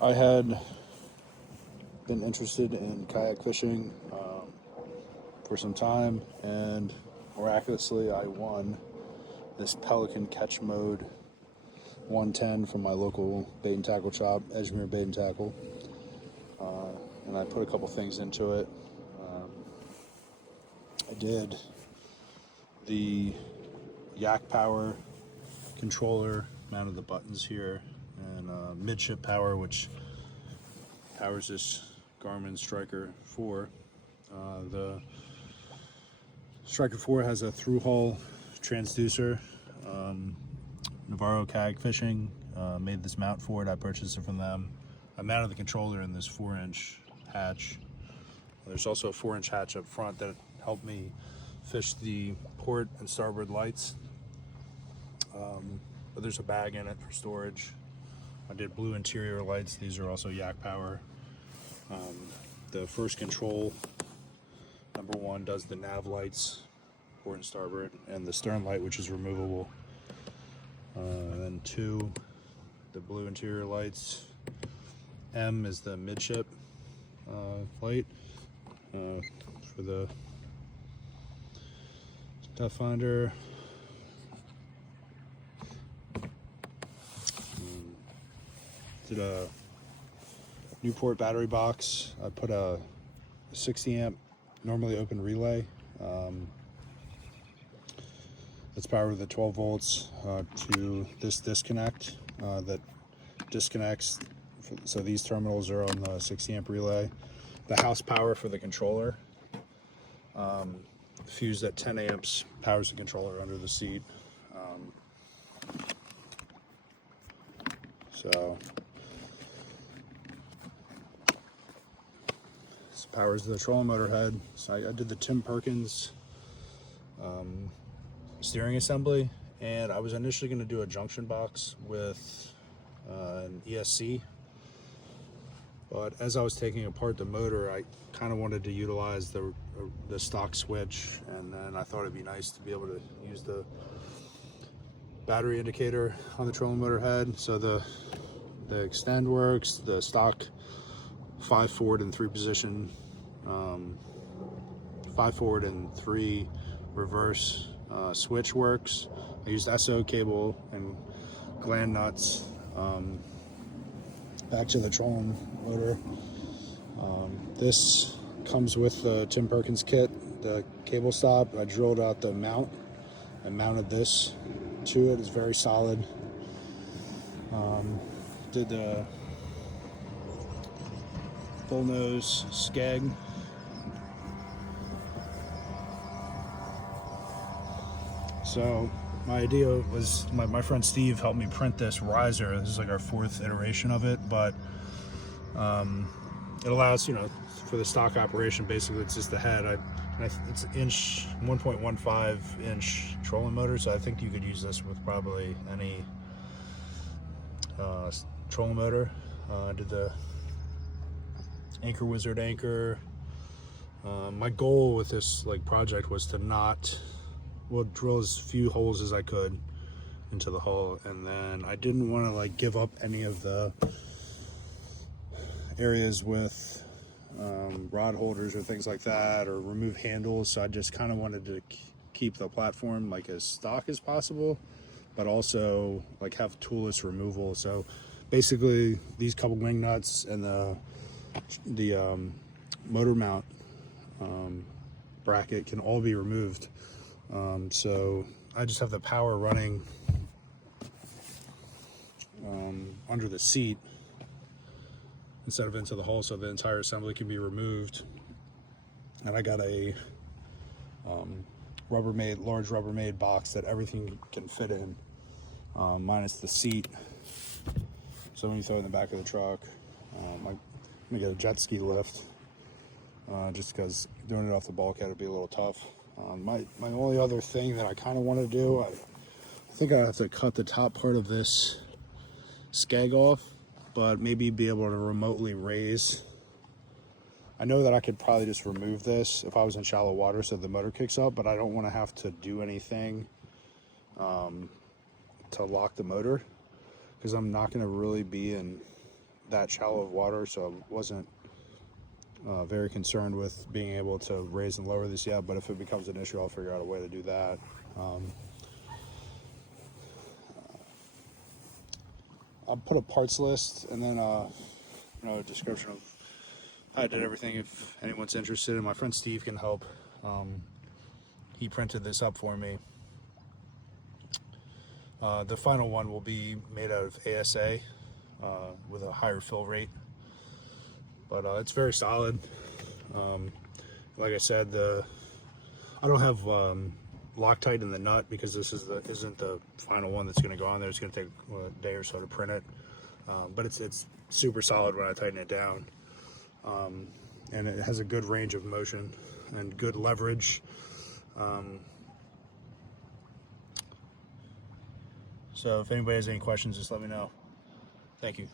I had been interested in kayak fishing for some time, and miraculously I won this Pelican catch mode 110 from my local bait and tackle shop, Edgemere Bait and Tackle, and I put a couple things into it. I did the Yak Power controller, mounted the buttons here, and midship power, which powers this Garmin Striker 4. The Striker 4 has a through-hull transducer. Navarro Kayak Fishing made this mount for it. I purchased it from them. I mounted the controller in this 4-inch hatch. There's also a 4-inch hatch up front that helped me fish the port and starboard lights. But there's a bag in it for storage. I did blue interior lights. These are also Yak Power. The first control, number 1, does the nav lights, port and starboard, and the stern light, which is removable. And then 2, the blue interior lights. M is the midship light for the depth finder. Did a Newport battery box. I put a 60 amp normally open relay. It's powered with the 12 volts to this disconnect that disconnects. So these terminals are on the 60 amp relay. The house power for the controller, fused at 10 amps, powers the controller under the seat. So this powers the trolling motor head. So I did the Tim Perkins steering assembly, and I was initially going to do a junction box with an ESC, but as I was taking apart the motor, I kind of wanted to utilize the stock switch, and then I thought it'd be nice to be able to use the battery indicator on the trolling motor head. So the extend works, the stock 5 forward and 3 position, 5 forward and 3 reverse switch works. I used SO cable and gland nuts. Back to the trolling motor. This comes with the Tim Perkins kit, the cable stop. I drilled out the mount and mounted this to it. It's very solid. Did the bullnose skeg. So my idea was, my friend Steve helped me print this riser. This is like our 4th iteration of it, but it allows, for the stock operation, basically it's just the head. It's an 1.15 inch trolling motor, so I think you could use this with probably any trolling motor. Did the Anchor Wizard anchor. My goal with this project was to drill as few holes as I could into the hull, and then I didn't want to give up any of the areas with rod holders or things like that, or remove handles. So I just kind of wanted to keep the platform as stock as possible, but also have toolless removal. So basically these couple wing nuts and the motor mount bracket can all be removed. So I just have the power running under the seat instead of into the hull, so the entire assembly can be removed. And I got a large Rubbermaid box that everything can fit in, minus the seat. So when you throw it in the back of the truck, I'm gonna get a jet ski lift, just because doing it off the bulkhead would be a little tough. My only other thing that I kind of want to do, I think I have to cut the top part of this skeg off, but maybe be able to remotely raise. I know that I could probably just remove this if I was in shallow water so the motor kicks up, but I don't want to have to do anything to lock the motor, because I'm not going to really be in that shallow of water, so I wasn't very concerned with being able to raise and lower this yet, but if it becomes an issue, I'll figure out a way to do that. I'll put a parts list and then a description of how I did everything if anyone's interested, and my friend Steve can help. He printed this up for me. The final one will be made out of ASA with a higher fill rate, but it's very solid. Like I said, I don't have Loctite in the nut because this isn't the final one that's going to go on there. It's going to take a day or so to print it, but it's super solid when I tighten it down, and it has a good range of motion and good leverage. So if anybody has any questions, just let me know. Thank you.